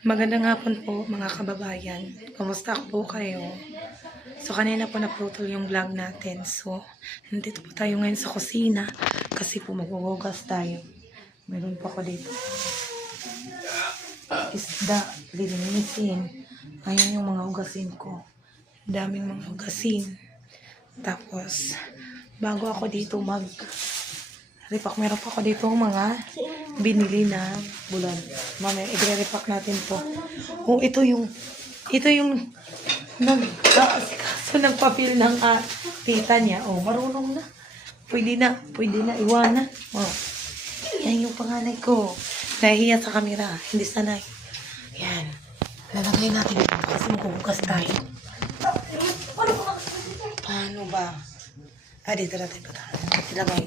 Magandang hapon po mga kababayan. Kumusta po kayo? So kanina po naputol yung vlog natin. So nandito po tayo ngayon sa kusina kasi po maghuhugas tayo. Meron po ako dito isda, lilinisin. Ayan yung mga hugasin ko. Daming mga hugasin. Tapos bago ako dito repack, meron pa ako dito mga binili na bulan. Mamaya i-repack natin to. Oh, ito yung nagpapil ng tita niya. Oh, marunong na. Pwede na iwanan. Oh. Yan yung panganay ko. Nahihiya sa kamera, hindi sanay. Yan. Lalagay natin ito kasi maghuhugas tayo. Paano ba? Dito natin pa tayo. Ilagay.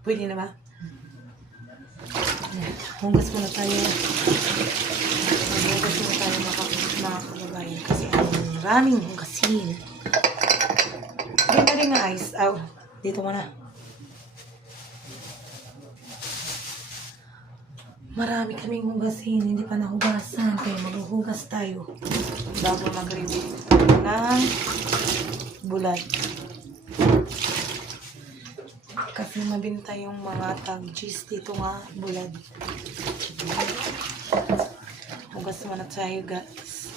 Pwede na ba? Hugas muna tayo. Hugas muna tayo mga kababayan. Kasi maraming hugasin. Hindi na rin nga ice. Dito muna. Marami kaming hugasin. Hindi pa nahugasan. Kaya maghuhugas tayo. Bago mag-review ng bulan. Kasi mabinta yung mga tag-cheese dito nga, bulad. Hugas muna tayo, guys.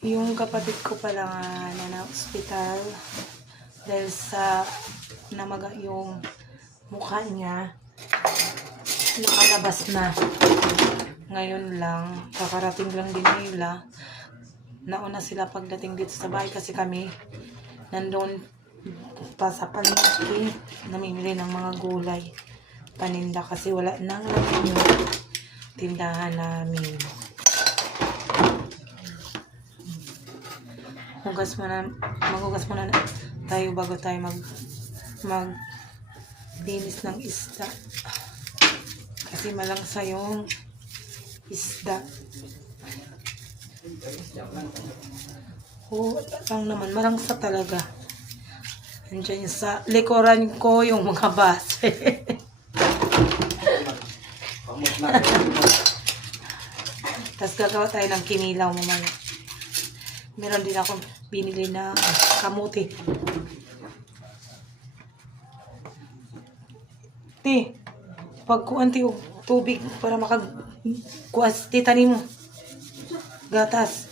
Yung kapatid ko pala na hospital dahil sa namaga yung mukha niya, nakalabas na. Ngayon lang, kakarating lang din nila. Nauna sila pagdating dito sa bahay kasi kami nandun pa sa palengke namimili ng mga gulay paninda kasi wala nang laman yung tindahan namin. Maghugas muna tayo bago tayo maglinis ng isda kasi malangsa yung isda. Oh, lang naman, marangsa talaga. Andiyan sa likuran ko yung mga base. Tapos gagawa tayo ng kinilaw mamaya. Meron din akong binili na kamuti. Pagkuanti yung tubig para makagkuas, titanin mo. Gatas.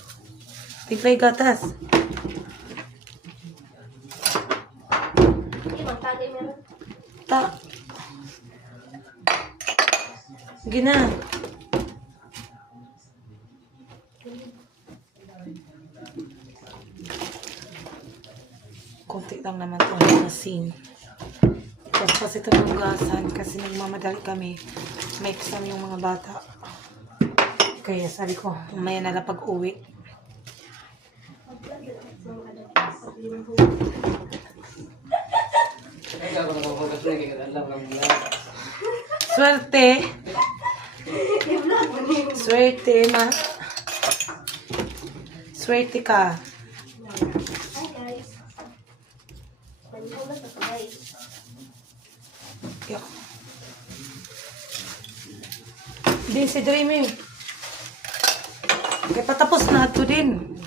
Timpay gatas. Gina. Konti lang naman itong asin. Tapos kasi ito hugasan kasi nagmamadali kami. May exam yung mga bata. Kaya sabi ko, umaya na lang pag-uwi. Swerte. Swerte, ma. Swerte ka. Hi guys. Manila sa guys. Di si Dreamy. Kaya patapos na ito din.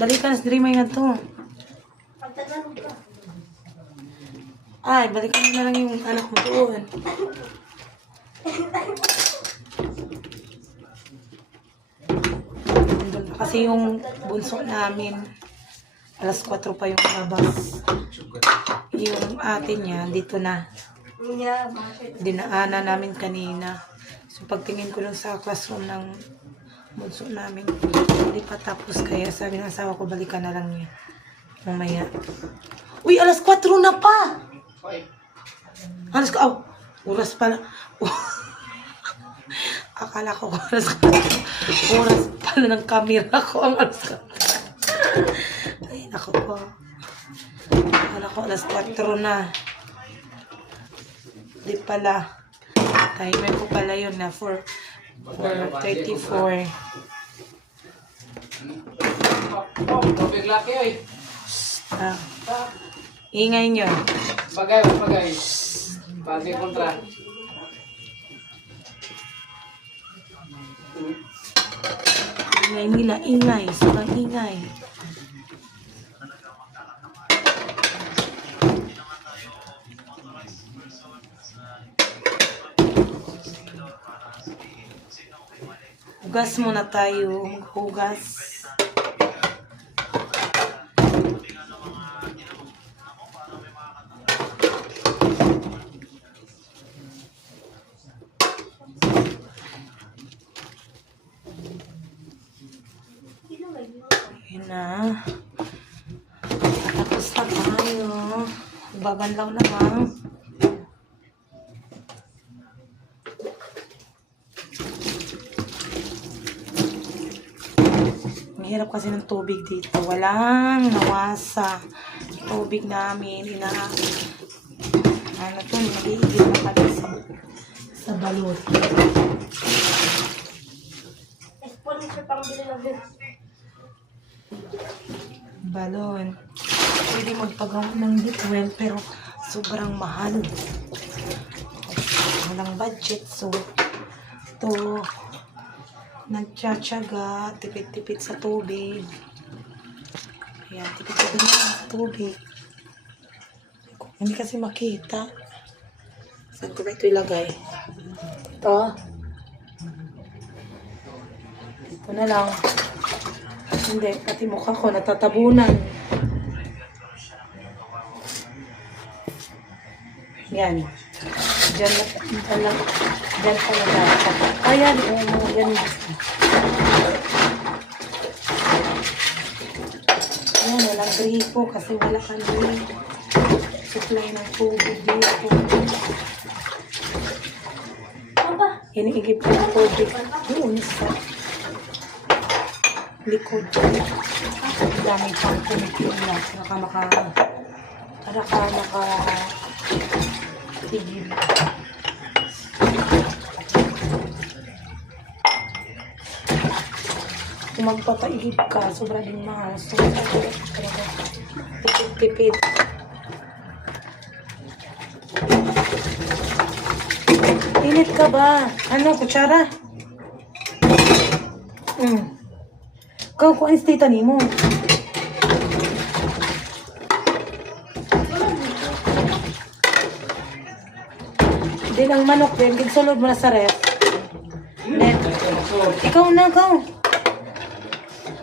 Balikan sa Dreamy na ito. Pagtatanong ka. Ay, balikan mo na lang yung anak mo doon. Nandun pa kasi yung bunso namin. Alas 4 pa yung labas. Yung ate niya, dito na. Yeah, bakit? Dinaanan namin kanina. So pagtingin ko lang sa classroom ng bunso namin, hindi pa tapos. Kaya sabi ng asawa ko, balikan na lang niya mamaya. Uy, alas 4 na pa! Oras pala. Akala ko oras pala ng camera ko ang alas 4. Ay, naku po. Akala ko alas 4 na. Di pala. Timer ko pala yun na for 34. Tubig laki ay. Ah, ingay nyo. Bagay. Bagay kontra. Ingay nila, ingay. Sobrang ingay. Hugas muna tayo. Maghugas. Yun na. Tapos na tayo. Babanlaw na lang. Ang hirap kasi ng tubig dito. Walang nawasa. Tubig namin. Ano to, nag-iigil na kami sa balot. Sponsor pang bilhin ng this. Balon. Pwede magpagawa ng bitwell pero sobrang mahal. Walang budget. So, ito, nagtsatsaga, tipid-tipid sa tubig. Ayan, tipid-tipid na sa tubig. Hindi kasi makita. Saan ko ba ito ilagay? Ito. Ito na lang. Hindi, pati mukha ko natatabunan. Yan. Diyan talaga. Ayan, yan. Ayan, walang gripo kasi wala kami supply ng tubig dito. Papa, Iniigib ko ng tubig. Doon sa likod. Dami pang kumikila. Para ka tigil. Kung magpapaigib ka, sobrang din mahal. So, tipid-tipid. Init ka ba? Ano, kutsara? Ikaw, kung ang tita ni mo. Din ang manok din, gigsulod mo na sa ref. Net. Ikaw na, ikaw.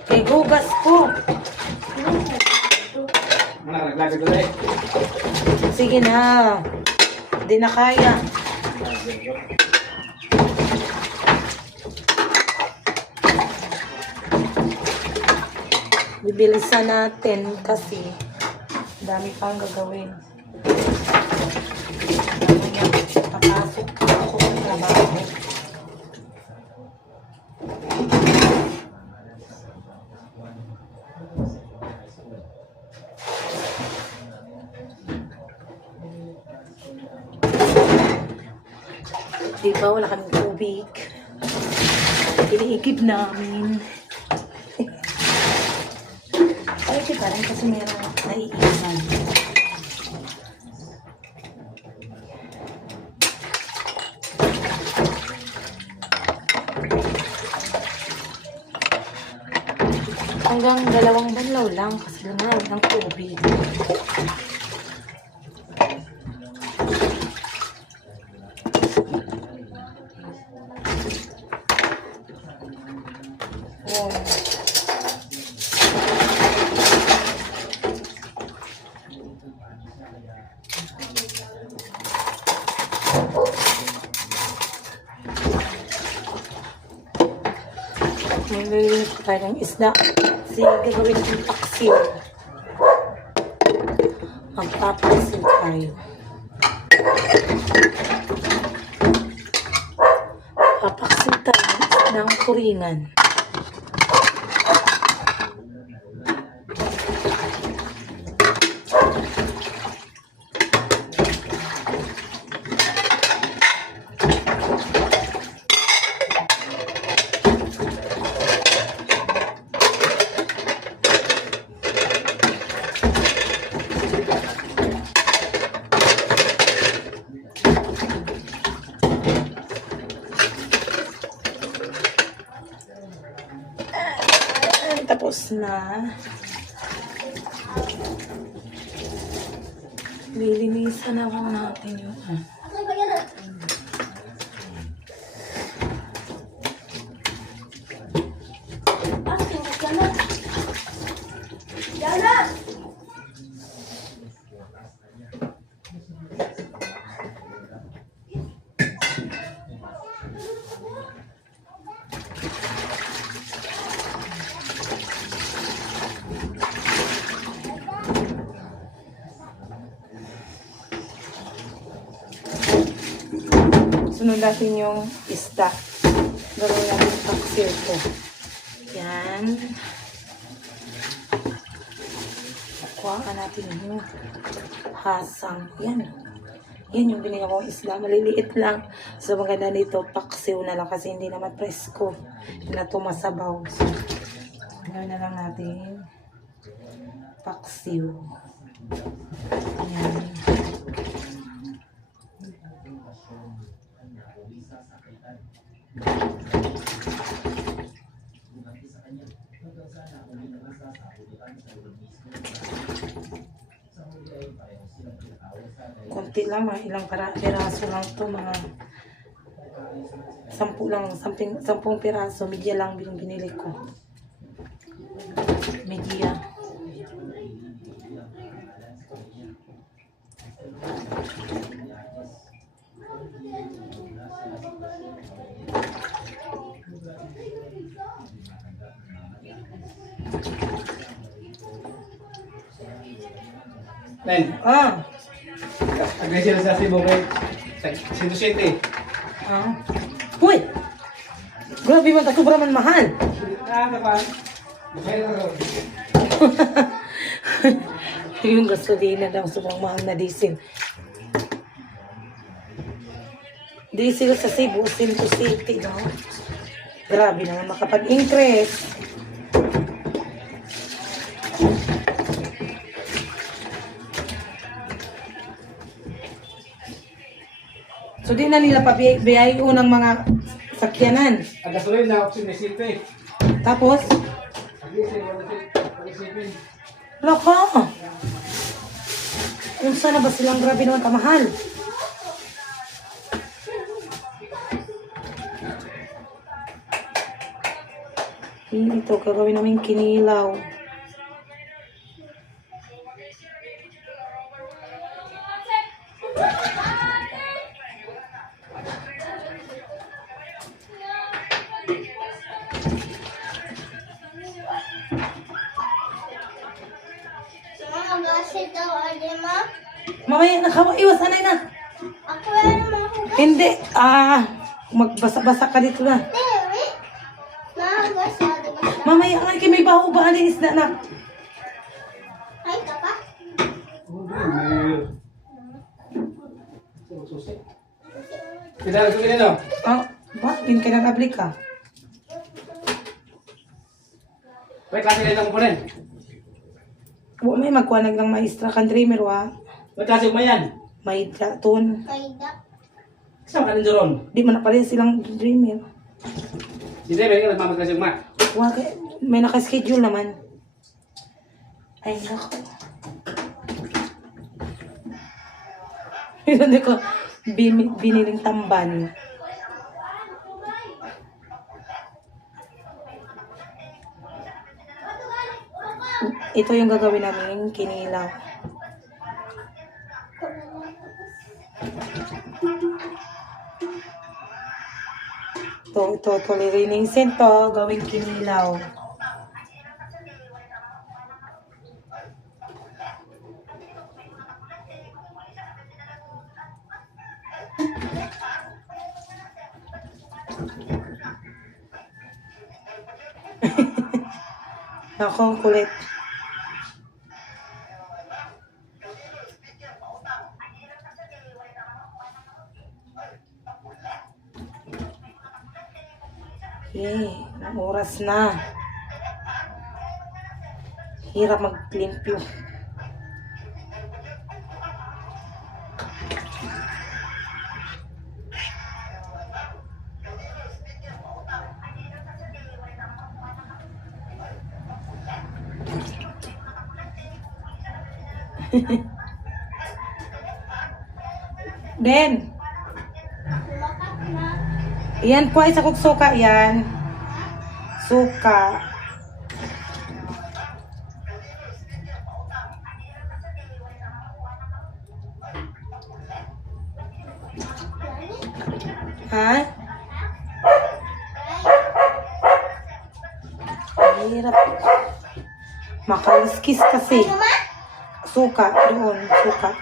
Eh, gugas ko. Sige na. Hindi na kaya. Bibilisan natin kasi dami pang gagawin. Papasok ako ng trabaho. Diba wala kaming tubig? Iniigib namin. Ay, di parang kasi meron naiiwan. Hanggang 2 banlaw lang kasi lumayan ng tubig. Oh. Nililinis ko tayo ng isda. Kasi gagawin natin paksiw. Magpapaksiw tayo. Papaksiw tayo ng isdang kuringan. Lilinisan na lang natin yung Asan ba yan? Asan ba yan? Yana! Sunod natin yung isda. Gawin natin paksiw ko. Yan. Kuhaan natin yung hasang. Yan. Yan yung binigyan kong isda. Maliliit lang. So, maganda dito, paksiw na lang kasi hindi naman presko. Hindi na tumasabaw. So, gawin na lang natin paksiw. Yan. Konti lang, mga ilang piraso lang to, mga 10 lang, 10 piraso, media lang binili ko. Media. Len, Ah! agresif sa mo kay Cebu City. Ah. Uy! Grabe man, sobrang man mahal. Kapan? Bakit ako? Yung gasolina daw, sobrang mahal na diesel. Diesel sa Cebu City, no? Grabe naman makapag-increase. So, di na nila pabiyayin ng mga sakyanan. Ang gasolina ako sa City. Tapos, loko! Kung sana ba silang grabe naman kamahal? Ito, gagawin namin kinilaw. Magasit daw, Alima. Mamaya na, iwas, anay na. Ako yan ang mga hugas. Hindi, magbasa-basa ka dito na. Hindi, magasado ba siya? Mamaya, anay, may baho ba, alin isda na? Ay, tapa. Kita ko kinino. Bakit ka nag-abli ka? May klase na lang kunin. Huwag may magkuhanag ng maestra kan dreamer, wa? May klase mayan. May tun. Kayda. Saan ka rin doon? Di man na pala silang dreamer. Hindi, may nga nagmamaklase ma. Wag, may nakaschedule naman. Ay, nako. Hindi ko biniling tamban. Ito yung gagawin namin kinilaw. Ito, lilinisin to, gawing kinilaw. Ako, kulit. Okay, ang oras na. Hirap maglimpyo. Den. Lumakap na. Yan po ay sakog suka yan. Suka. Ha? Hirap. Makaliskis kasi. Ano ma? Suka. Doon. Suka.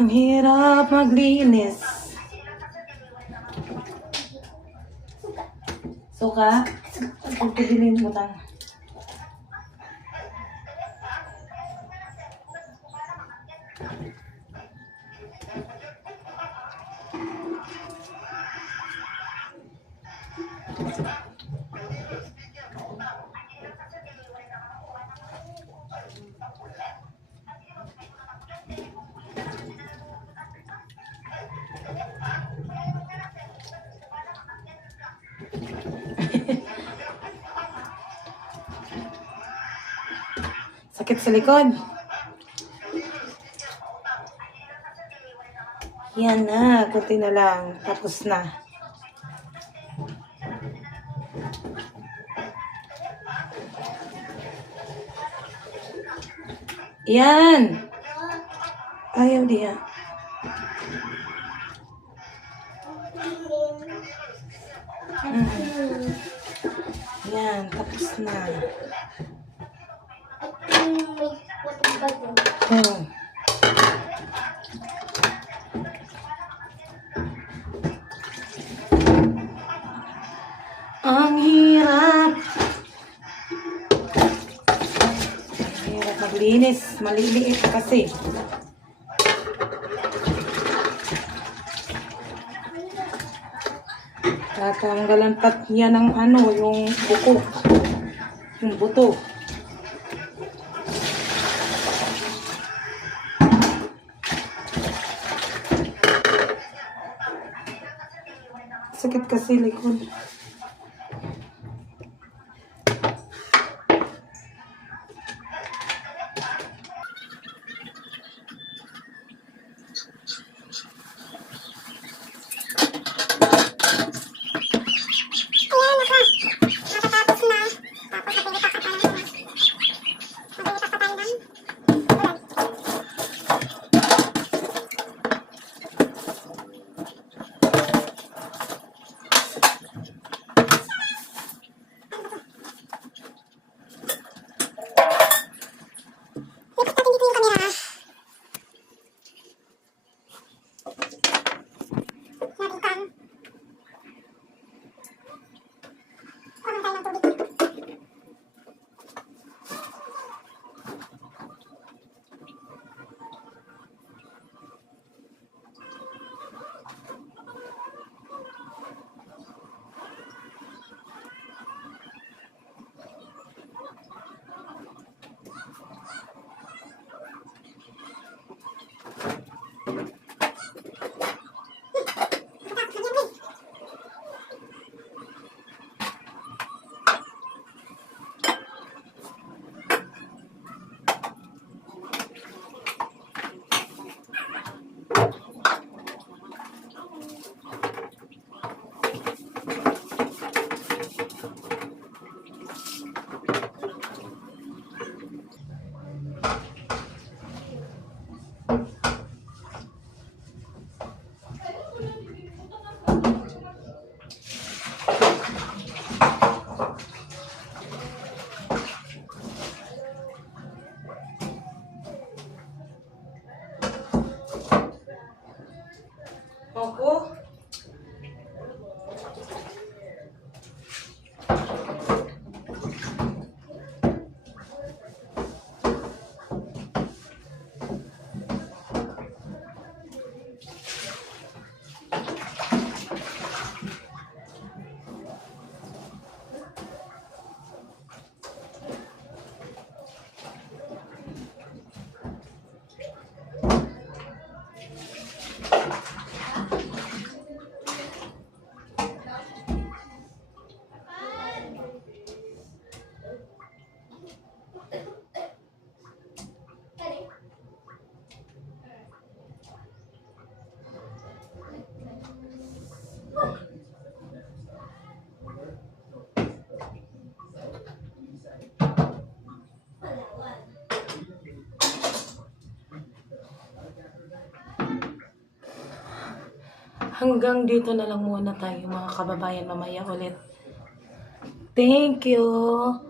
Ang hirap maglinis. Suka? Pagpilinin mo tang. Sakit sa likod. Yan na. Kunti na lang. Tapos na. Yan. Ayaw diya. Yan. Tapos na. May watong bago. Hmm. Ang hirap. Ang hirap maglinis. Maliliit kasi. Tatanggalan pat niya ng ano, yung buko. Yung buto. Sakit kasi likod. hanggang dito na lang muna tayo mga kababayan, mamaya ulit. Thank you.